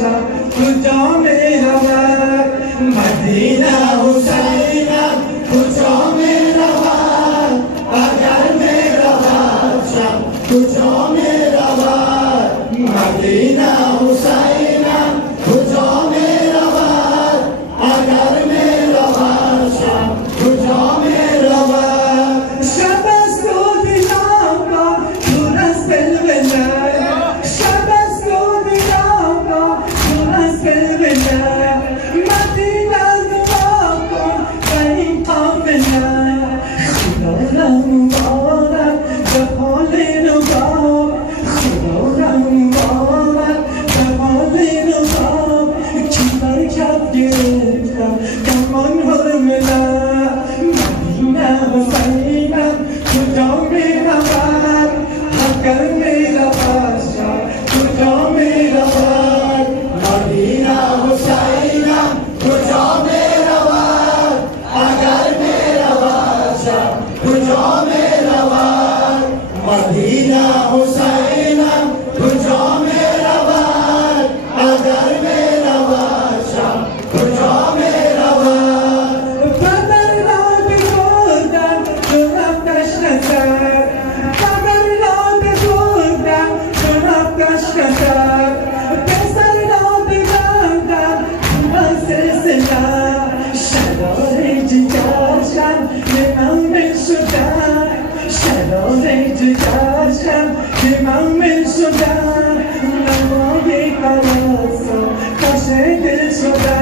باشم کجا میرود مدینه حسینم کجا میرود اگر میرود شب کجا میرود مدینه حسینم کجا میرود اگر میرود شب کجا میرود شب از دو دیدم دور از بلبله شب از دو دیدم دور از بلبله مدینه دعا کن و این قافله خدا را مبارک به حال نگاه خدا را مبارک به حال نگاه کی بر کف گرفتم کمان حرمله مدینه حسینم کجا میرود اگر میرود شب کجا میرود مدینه حسینم کجا میرود اگر میرود شب کجا میرود مدینه حسینم کجا میرود اگر میرود شب کجا میرود بدر را ببردم جناب دشت سر بدر را ببردم جناب دشت سر پسر را ببردم جناب سلسله شرار جگرشم مؤمن شدن شرار جگرشم مؤمن شدن نمای پرستان کاش دل شدن